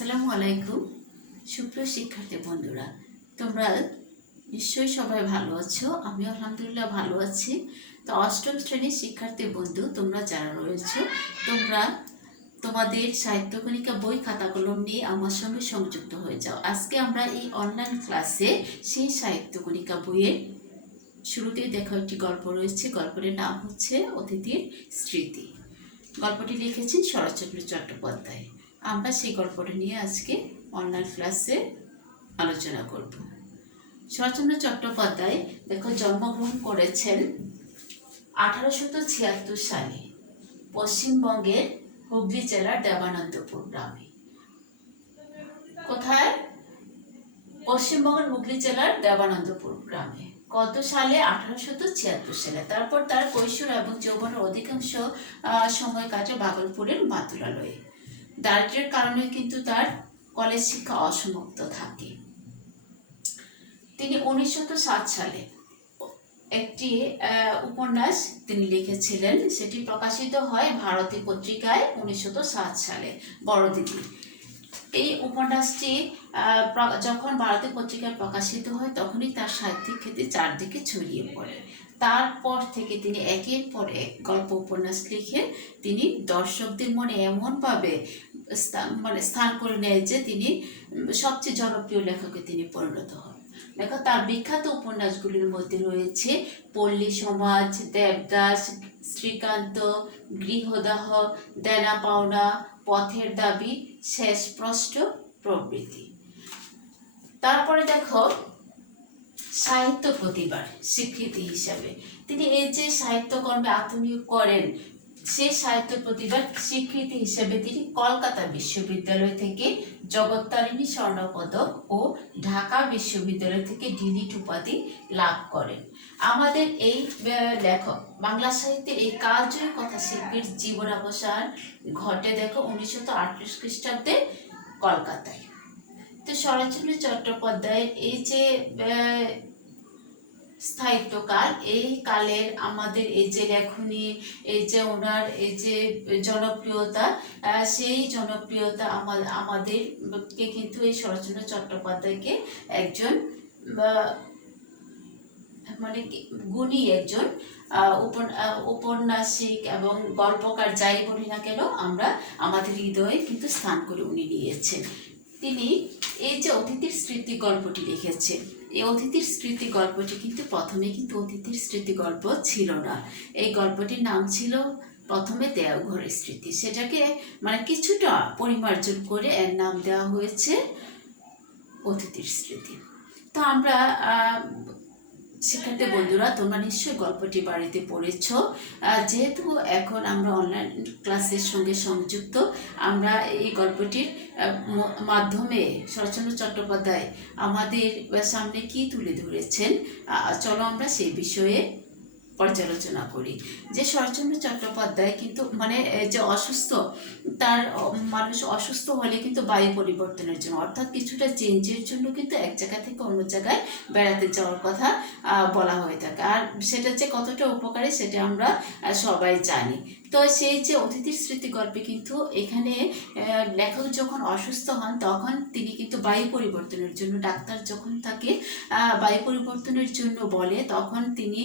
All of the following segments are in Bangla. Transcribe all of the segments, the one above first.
আসসালামু আলাইকুম সুপ্রিয় শিক্ষার্থী বন্ধুরা, তোমরা নিশ্চয়ই সবাই ভালো আছো। আমি আলহামদুলিল্লাহ ভালো আছি। তো অষ্টম শ্রেণীর শিক্ষার্থী বন্ধু তোমরা যারা রয়েছো, তোমরা তোমাদের সাহিত্যকণিকা বই খাতা কলম নিয়ে আমার সঙ্গে সংযুক্ত হয়ে যাও। আজকে আমরা এই অনলাইন ক্লাসে সেই সাহিত্যকণিকা বইয়ের শুরুতেই দেখো একটি গল্প রয়েছে। গল্পটির নাম হচ্ছে অতিথির স্মৃতি। গল্পটি লিখেছেন শরৎচন্দ্র চট্টোপাধ্যায়। আমরা সেই গল্পটি নিয়ে আজকে অনলাইন ক্লাসে আলোচনা করব। শরৎচন্দ্র চট্টোপাধ্যায় দেখো জন্মগ্রহণ করেছেন 1876 সালে পশ্চিমবঙ্গের হুগলি জেলার দেবানন্দপুর গ্রামে। কোথায়? পশ্চিমবঙ্গের হুগলি জেলার দেবানন্দপুর গ্রামে। কত সালে? 1876 সালে। তারপর তার কৈশোর এবং যৌবনের অধিকাংশ সময় কাটে ভাগলপুরের মাতুলালয়ে। দারিদ্র্যের কারণে কিন্তু তার কলেজ শিক্ষা অসমাপ্ত থাকে। তিনি 1907 সালে একটি উপন্যাস তিনি লিখেছিলেন, সেটি প্রকাশিত হয় ভারতী পত্রিকায় 1907 সালে, বড়দিদি। এই উপন্যাসটি যখন ভারতী পত্রিকায় প্রকাশিত হয় তখনই তার সাহিত্যিক খ্যাতি চারদিকে ছড়িয়ে পড়ে। তারপর থেকে তিনি একের পর এক গল্প উপন্যাস লিখে তিনি দর্শকদের মনে এমনভাবে স্থান করে নেয় যে তিনি সবচেয়ে জনপ্রিয় লেখকে তিনি পরিণত হন। দেখো, তার বিখ্যাত উপন্যাসগুলির মধ্যে রয়েছে পল্লী সমাজ, দেবদাস, শ্রীকান্ত, গৃহদাহ, দেনা পাওনা, পথের দাবি, শেষ প্রশ্ন প্রভৃতি। তারপরে দেখো, সাহিত্য প্রতিভার স্বীকৃতি হিসাবে তিনি এই যে সাহিত্যকর্মে আত্মনিয়োগ করেন, সেই সাহিত্য প্রতিভার স্বীকৃতি হিসেবে তিনি কলকাতা বিশ্ববিদ্যালয় থেকে জগত্তারিণী স্বর্ণপদক ও ঢাকা বিশ্ববিদ্যালয় থেকে ডিলিট উপাধি লাভ করেন। আমাদের এই লেখক বাংলা সাহিত্যের এই কালজয়ী কথা শিল্পীর জীবনাবসান ঘটে দেখো 1938 খ্রিস্টাব্দে কলকাতায়। তো শরৎচন্দ্র চট্টোপাধ্যায়ের এই যে স্থায়িত্বকাল, এই কালের আমাদের এই যে লেখনী, এই যে ওনার এই যে জনপ্রিয়তা, সেই জনপ্রিয়তা আমাদেরকে কিন্তু এই শরৎচন্দ্র চট্টোপাধ্যায়কে একজন মানে গুণী একজন উপন্যাসিক এবং গল্পকার যাই বলি না কেন, আমরা আমাদের হৃদয়ে কিন্তু স্থান করে উনি নিয়েছেন। তিনি এই যে অতিথির স্মৃতি গল্পটি লিখেছেন, এই অতিথির স্মৃতি গল্পটি কিন্তু প্রথমে কিন্তু অতিথির স্মৃতি গল্প ছিল না। এই গল্পটির নাম ছিল প্রথমে দেওঘরের স্মৃতি। সেটাকে মানে কিছুটা পরিমার্জন করে এর নাম দেওয়া হয়েছে অতিথির স্মৃতি। তো আমরা শিক্ষার্থী বন্ধুরা, তোমরা নিশ্চয়ই গল্পটি বাড়িতে পড়েছ। যেহেতু এখন আমরা অনলাইন ক্লাসের সঙ্গে সংযুক্ত, আমরা এই গল্পটির মাধ্যমে শরৎচন্দ্র চট্টোপাধ্যায় আমাদের সামনে কি তুলে ধরেছেন, চলো আমরা সেই বিষয়ে পর্যালোচনা করি। যে শরৎচন্দ্র চট্টোপাধ্যায় কিন্তু মানে যে অসুস্থ, তার মানুষ অসুস্থ হলে কিন্তু বায়ু পরিবর্তনের জন্য অর্থাৎ কিছুটা চেঞ্জের জন্য কিন্তু এক জায়গা থেকে অন্য জায়গায় বেড়াতে যাওয়ার কথা বলা হয়ে থাকে। আর সেটা যে কতটা উপকারী সেটা আমরা সবাই জানি। তো সেই যে অতিথির স্মৃতি গল্পে কিন্তু এখানে লেখক যখন অসুস্থ হন তখন তিনি কিন্তু বায়ু পরিবর্তনের জন্য, ডাক্তার যখন তাকে বায়ু পরিবর্তনের জন্য বলে, তখন তিনি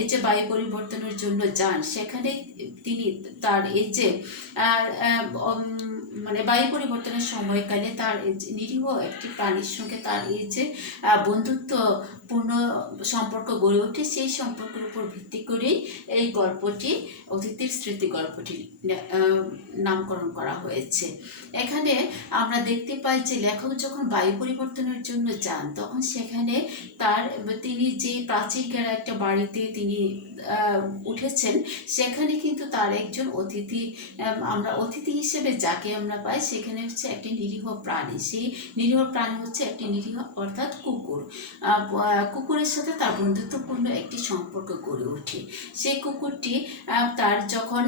এই যে বায়ু পরিবর্তনের জন্য যান, সেখানে তিনি তার এই যে মানে বায়ু পরিবর্তনের সময়কালে তার নিরীহ একটি প্রাণীর সঙ্গে তার এই যে বন্ধুত্বপূর্ণ সম্পর্ক গড়ে ওঠে, সেই সম্পর্কের উপর ভিত্তি করেই এই গল্পটি অতিথির স্মৃতি গল্পটি নামকরণ করা হয়েছে। এখানে আমরা দেখতে পাই যে লেখক যখন বায়ু পরিবর্তনের জন্য যান তখন সেখানে তিনি যে প্রাচীর ঘেরা একটা বাড়িতে তিনি উঠেছেন, সেখানে কিন্তু তার একজন অতিথি, আমরা অতিথি হিসেবে যাকে আমরা পাই সেখানে হচ্ছে একটি নিরীহ প্রাণী। সেই নিরীহ প্রাণী হচ্ছে একটি নিরীহ অর্থাৎ কুকুর। কুকুরের সাথে তার বন্ধুত্বপূর্ণ একটি সম্পর্ক গড়ে ওঠে। সেই কুকুরটি তার যখন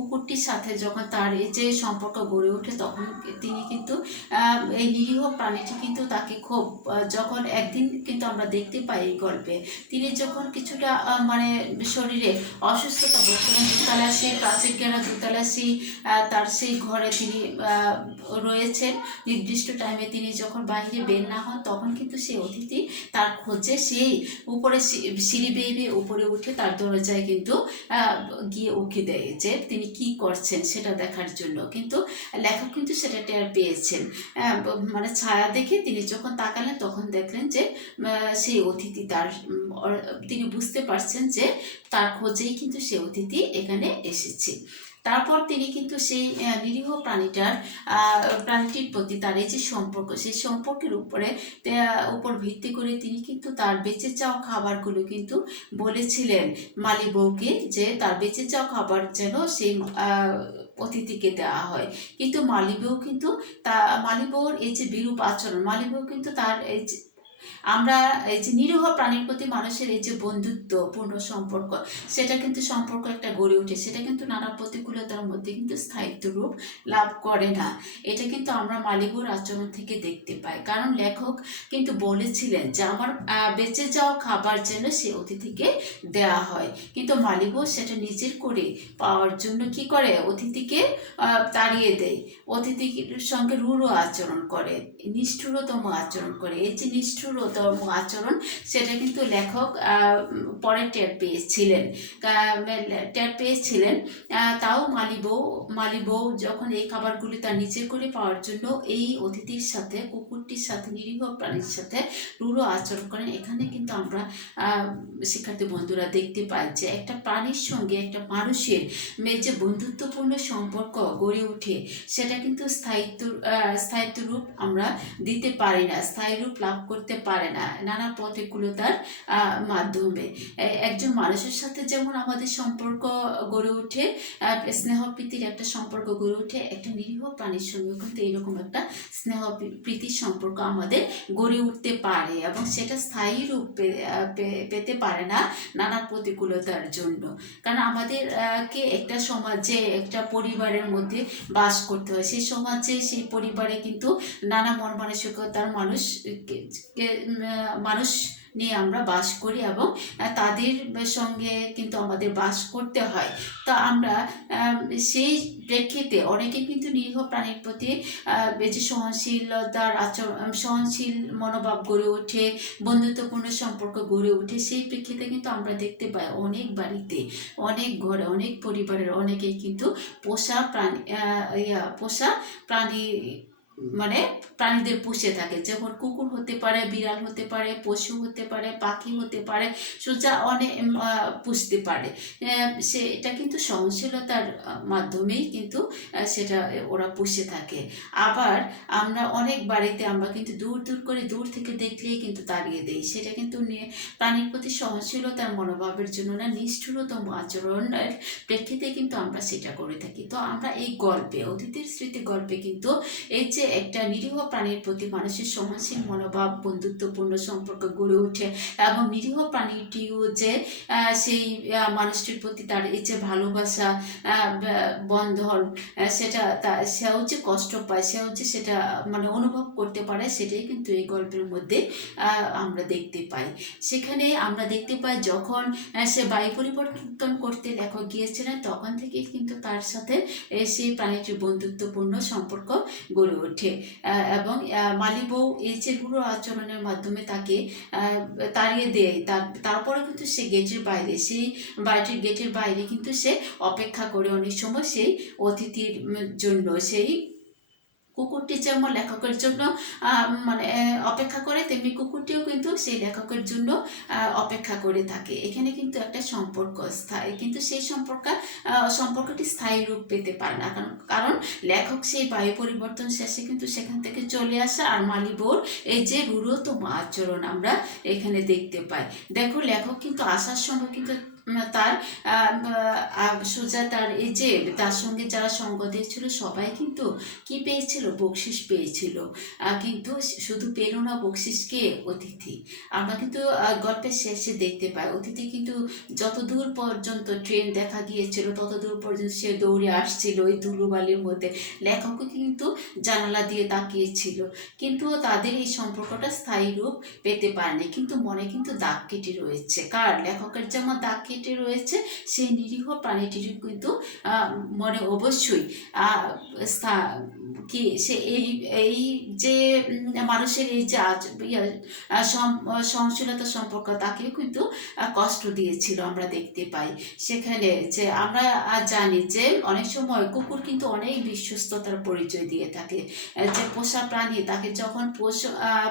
কুকুরটির সাথে যখন তার এই যে সম্পর্ক গড়ে ওঠে, তখন তিনি কিন্তু এই নিরীহ প্রাণীটি কিন্তু তাকে খুব যখন একদিন কিন্তু আমরা দেখতে পাই এই গল্পে, তিনি যখন কিছুটা মানে শরীরে অসুস্থতা বোধ করেন, দোতলা সেই প্রাচীর ঘেরা দোতলা সেই তার সেই ঘরে তিনি রয়েছেন, নির্দিষ্ট টাইমে তিনি যখন বাইরে বের না হন, তখন কিন্তু সেই অতিথি তার খোঁজে সেই উপরে সিঁড়ি বেয়ে বেয়ে উপরে উঠে তার দরজায় কিন্তু গিয়ে উকি দেয় যে তিনি কি করছেন সেটা দেখার জন্য। কিন্তু লেখক কিন্তু সেটা টের পেয়েছেন, মানে ছায়া দেখে তিনি যখন তাকালেন তখন দেখলেন যে সেই অতিথি তিনি বুঝতে পারছেন যে তার খোঁজেই কিন্তু সেই অতিথি এখানে এসেছে। তারপর তিনি কিন্তু সেই নিরীহ প্রাণীটির প্রতি তার এই যে সম্পর্ক, সেই সম্পর্কের উপর ভিত্তি করে তিনি কিন্তু তার বেঁচে যাওয়া খাবারগুলো কিন্তু বলেছিলেন মালি বউকে, যে তার বেঁচে যাওয়া খাবার যেন সেই অতিথিকে দেওয়া হয়। কিন্তু মালি বউর এই যে বিরূপ আচরণ, মালি বউ কিন্তু তার এই যে আমরা এই যে নিরীহ প্রাণীর প্রতি মানুষের এই যে বন্ধুত্বপূর্ণ সম্পর্ক, সেটা কিন্তু সম্পর্ক একটা গড়ে ওঠে, সেটা কিন্তু নানা প্রতিকূলতার মধ্যে কিন্তু স্থায়িত্ব রূপ লাভ করে না। এটা কিন্তু আমরা মালিবুর আচরণ থেকে দেখতে পাই, কারণ লেখক কিন্তু বলেছিলেন যে আমার বেঁচে যাওয়া খাবার যেন সে অতিথিকে দেওয়া হয়। কিন্তু মালিবু সেটা নিজের করে পাওয়ার জন্য কি করে, অতিথিকে তাড়িয়ে দেয়, অতিথির সঙ্গে রূঢ় আচরণ করে, নিষ্ঠুরতম আচরণ করে। এই যে নিষ্ঠুরতম আচরণ, সেটা কিন্তু লেখক পরে টের পেয়েছিলেন। তাও মালি বউ যখন এই খাবারগুলি তার নিজে করে পাওয়ার জন্য এই অতিথির সাথে, কুকুরটির সাথে, নিরীহ প্রাণীর সাথে রূঢ় আচরণ করেন। এখানে কিন্তু আমরা শিক্ষার্থী বন্ধুরা দেখতে পাই যে একটা প্রাণীর সঙ্গে একটা মানুষের যে বন্ধুত্বপূর্ণ সম্পর্ক গড়ে ওঠে, সেটা কিন্তু স্থায়িত্ব রূপ আমরা দিতে পারি না, স্থায়ী রূপ লাভ করতে পারে না নানা প্রতিকূলতার মাধ্যমে। একজন মানুষের সাথে যেমন আমাদের সম্পর্ক গড়ে ওঠে, স্নেহ প্রীতির একটা সম্পর্ক গড়ে ওঠে, একটা নিরীহ প্রাণীর সঙ্গে কিন্তু এরকম একটা স্নেহ প্রীতির সম্পর্ক আমাদের গড়ে উঠতে পারে, এবং সেটা স্থায়ী রূপ পেতে পারে না নানা প্রতিকূলতার জন্য। কারণ আমাদেরকে একটা সমাজে, একটা পরিবারের মধ্যে বাস করতে হয়, সেই সমাজে, সেই পরিবারে কিন্তু নানা মন মানসিকতার মানুষ নিয়ে আমরা বাস করি, এবং তাদের সঙ্গে কিন্তু আমাদের বাস করতে হয়। তো আমরা সেই প্রেক্ষিতে অনেকে কিন্তু নিরীহ প্রাণীর প্রতি যে সহনশীল মনোভাব গড়ে ওঠে, বন্ধুত্বপূর্ণ সম্পর্ক গড়ে ওঠে। সেই প্রেক্ষিতে কিন্তু আমরা দেখতে পাই অনেক বাড়িতে, অনেক ঘরে, অনেক পরিবারের অনেকেই কিন্তু পোষা প্রাণী মানে প্রাণীদের পুষে থাকে, যেমন কুকুর হতে পারে, বিড়াল হতে পারে, পশু হতে পারে, পাখি হতে পারে, সোজা অনেক পুষতে পারে। সেটা কিন্তু সহনশীলতার মাধ্যমেই কিন্তু সেটা ওরা পুষে থাকে। আবার আমরা অনেক বাড়িতে আমরা কিন্তু দূর থেকে দেখলেই কিন্তু তাড়িয়ে দেই, সেটা কিন্তু প্রাণীর প্রতি সহনশীলতার মনোভাবের জন্য না, নিষ্ঠুরতম আচরণের প্রেক্ষিতে কিন্তু আমরা সেটা করে থাকি। তো আমরা এই গল্পে, অতিথির স্মৃতি গল্পে কিন্তু এই যে একটা নিরীহ প্রাণীর প্রতি মানুষের সহনশীল মনোভাব, বন্ধুত্বপূর্ণ সম্পর্ক গড়ে ওঠে, এবং নিরীহ প্রাণীটিও যে সেই মানুষটির প্রতি তার এই যে ভালোবাসা, বন্ধন, সেও যে কষ্ট পায়, সেও যে সেটা মানে অনুভব করতে পারে, সেটাই কিন্তু এই গল্পের মধ্যে আমরা দেখতে পাই। সেখানে আমরা দেখতে পাই যখন সে বায়ু পরিবর্তন করতে লেখক গিয়েছিলেন, তখন থেকে কিন্তু তার সাথে সেই প্রাণীটির বন্ধুত্বপূর্ণ সম্পর্ক গড়ে ওঠে, এবং মালি বউ এই যে রূঢ় আচরণের মাধ্যমে তাকে তাড়িয়ে দেয়। তারপরে কিন্তু সে সেই বাড়িটির গেটের বাইরে কিন্তু সে অপেক্ষা করে অনেক সময় সেই অতিথির জন্য। সেই কুকুরটি যেমন লেখকের জন্য মানে অপেক্ষা করে, তেমনি কুকুরটিও কিন্তু সেই লেখকের জন্য অপেক্ষা করে থাকে। এখানে কিন্তু একটা সম্পর্ক স্থায়ী, কিন্তু সেই সম্পর্কটি স্থায়ী রূপ পেতে পারে না, কারণ লেখক সেই বায়ু পরিবর্তন শেষে কিন্তু সেখান থেকে চলে আসে, আর মালি বউর এই যে রূঢ়তম আচরণ আমরা এখানে দেখতে পাই। দেখো, লেখক কিন্তু আসার সময় কিন্তু তার সোজা তার এই যে তার সঙ্গে যারা সঙ্গ দিয়েছিল সবাই কিন্তু কি পেয়েছিল, বকশিস পেয়েছিল। কিন্তু শুধু পেল না বকশিসকে, অতিথি। আমরা কিন্তু গল্পের শেষে দেখতে পাই অতিথি কিন্তু যত দূর পর্যন্ত ট্রেন দেখা গিয়েছিল তত দূর পর্যন্ত সে দৌড়ে আসছিল ওই ধুলোবালির মধ্যে। লেখকও কিন্তু জানালা দিয়ে তাকিয়েছিল, কিন্তু তাদের এই সম্পর্কটা স্থায়ী রূপ পেতে পারেনি। কিন্তু মনে কিন্তু দাগ কেটে রয়েছে, কার, লেখকের যেমন দাগ কেটে রয়েছে, সেই নিরীহ প্রাণীটির কিন্তু মনে অবশ্যই কি সে এই যে মানুষের এই যে সহনশীলতা সম্পর্ক তাকেও কিন্তু কষ্ট দিয়েছিল আমরা দেখতে পাই সেখানে। যে আমরা জানি যে অনেক সময় কুকুর কিন্তু অনেক বিশ্বস্ততার পরিচয় দিয়ে থাকে। যে পোষা প্রাণী তাকে যখন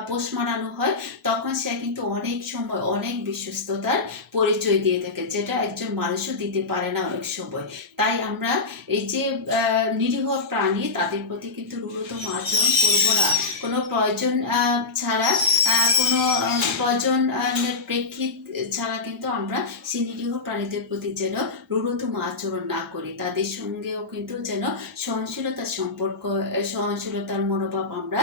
পোষ মানানো হয় তখন সে কিন্তু অনেক সময় অনেক বিশ্বস্ততার পরিচয় দিয়ে থাকে, যেটা একজন মানুষও দিতে পারে না অনেক সময়। তাই আমরা এই যে নিরীহ প্রাণী তাদের প্রতি কিন্তু ন্যূনতম আচরণ করব না। কোনো প্রয়োজন ছাড়া কোনো প্রয়োজনের প্রেক্ষিত ছাড়া কিন্তু আমরা সেই নিরীহ প্রাণীদের প্রতি যেন ন্যূনতম আচরণ না করি। তাদের সঙ্গেও কিন্তু যেন সহনশীলতার সম্পর্ক, সহনশীলতার মনোভাব আমরা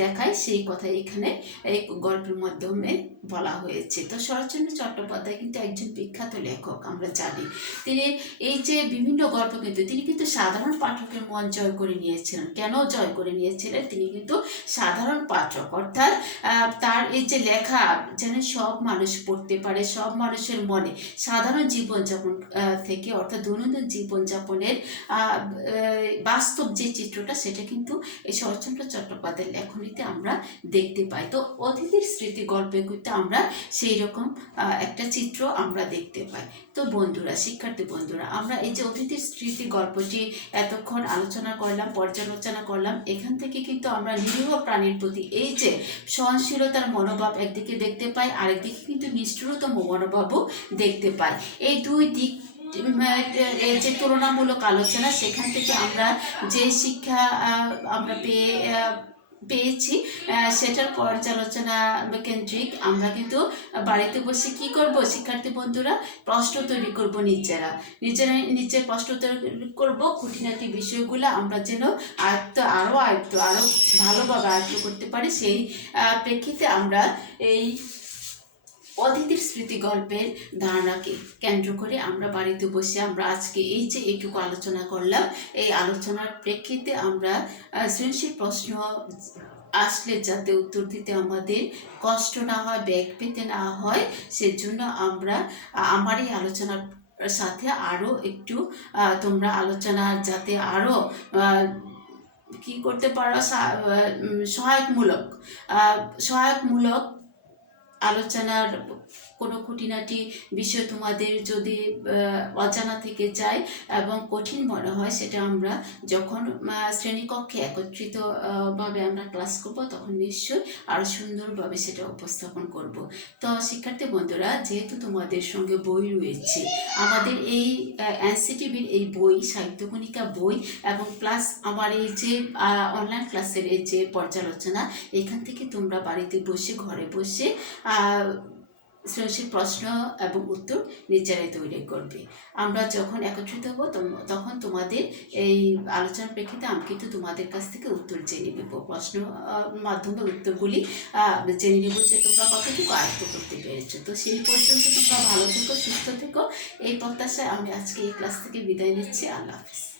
দেখাই, সেই কথা এখানে এই গল্পের মাধ্যমে বলা হয়েছে। তো শরৎচন্দ্র চট্টোপাধ্যায় কিন্তু একজন বিখ্যাত লেখক, আমরা জানি। তিনি এই যে বিভিন্ন গল্প কিন্তু তিনি কিন্তু সাধারণ পাঠকের মন জয় করে নিয়েছিলেন। কেন জয় করে নিয়েছিলেন? তিনি কিন্তু সাধারণ পাঠক, অর্থাৎ তার এই যে লেখা যেন সব মানুষ পড়তে পারে, সব মানুষের মনে সাধারণ জীবনযাপন থেকে, অর্থাৎ দৈনন্দিন জীবনযাপনের বাস্তব যে চিত্রটা সেটা কিন্তু এই শরৎচন্দ্র চট্টোপাধ্যায়ের লেখনীতে আমরা দেখতে পাই। তো অতিথির স্মৃতি গল্পে কিন্তু আমরা সেই রকম একটা চিত্র আমরা দেখতে পাই। তো বন্ধুরা, শিক্ষার্থী বন্ধুরা, আমরা এই যে অতিথির স্মৃতি গল্পটি এতক্ষণ আলোচনা করলাম, পর্যালোচনা করলাম, এখান থেকে কিন্তু আমরা নিরীহ প্রাণীর প্রতি এই যে সহনশীলতার মনোভাব একদিকে দেখতে পাই, আরেকদিকে কিন্তু নিষ্ঠুরতম মনোভাবও দেখতে পাই। এই দুই দিক এই যে তুলনামূলক আলোচনা, সেখান থেকে আমরা যে শিক্ষা আমরা পেয়েছি সেটার পর্যালোচনা কেন্দ্রিক আমরা কিন্তু বাড়িতে বসে কি করব শিক্ষার্থী বন্ধুরা, প্রশ্ন তৈরি করব নিজেরা নিজের প্রশ্ন তৈরি করব, খুঁটিনাটি বিষয়গুলো আমরা যেন আরো ভালোভাবে আয়ত্ত করতে পারি। সেই প্রেক্ষিতে আমরা এই অতিথির স্মৃতি গল্পের ধারণাকে কেন্দ্র করে আমরা বাড়িতে বসে আমরা আজকে এই যে এইটুকু আলোচনা করলাম, এই আলোচনার প্রেক্ষিতে আমরা সৃজনশীল প্রশ্ন আসলে যাতে উত্তর দিতে আমাদের কষ্ট না হয়, ব্যাগ পেতে না হয়, সেজন্য আমরা আমার এই আলোচনার সাথে আরও একটু তোমরা আলোচনা যাতে আরও কি করতে পারো, সহায়কমূলক আলোচনার কোনো খুঁটিনাটি বিষয় তোমাদের যদি অজানা থেকে যায় এবং কঠিন মনে হয়, সেটা আমরা যখন শ্রেণীকক্ষে একত্রিতভাবে আমরা ক্লাস করব তখন নিশ্চয়ই আরও সুন্দরভাবে সেটা উপস্থাপন করব। তো শিক্ষার্থী বন্ধুরা, যেহেতু তোমাদের সঙ্গে বই রয়েছে, আমাদের এই এনসিটিভির এই বই, সাহিত্যকণিকা বই এবং প্লাস আমার এই যে অনলাইন ক্লাসের এই যে পর্যালোচনা, এখান থেকে তোমরা বাড়িতে বসে ঘরে বসে সৃজনশীল প্রশ্ন এবং উত্তর নিজেরাই তৈরি করবে। আমরা যখন একত্রিত হব তখন তোমাদের এই আলোচনার প্রেক্ষিতে আমি কিন্তু তোমাদের কাছ থেকে উত্তর জেনে নেব, প্রশ্ন মাধ্যমে উত্তরগুলি জেনে নেব যে তোমরা কতটুকু আয়ত্ত করতে পেরেছো। তো সেই পর্যন্ত তোমরা ভালো থেকো, সুস্থ থেকো, এই প্রত্যাশায় আমি আজকে এই ক্লাস থেকে বিদায় নিচ্ছি। আল্লাহ হাফিজ।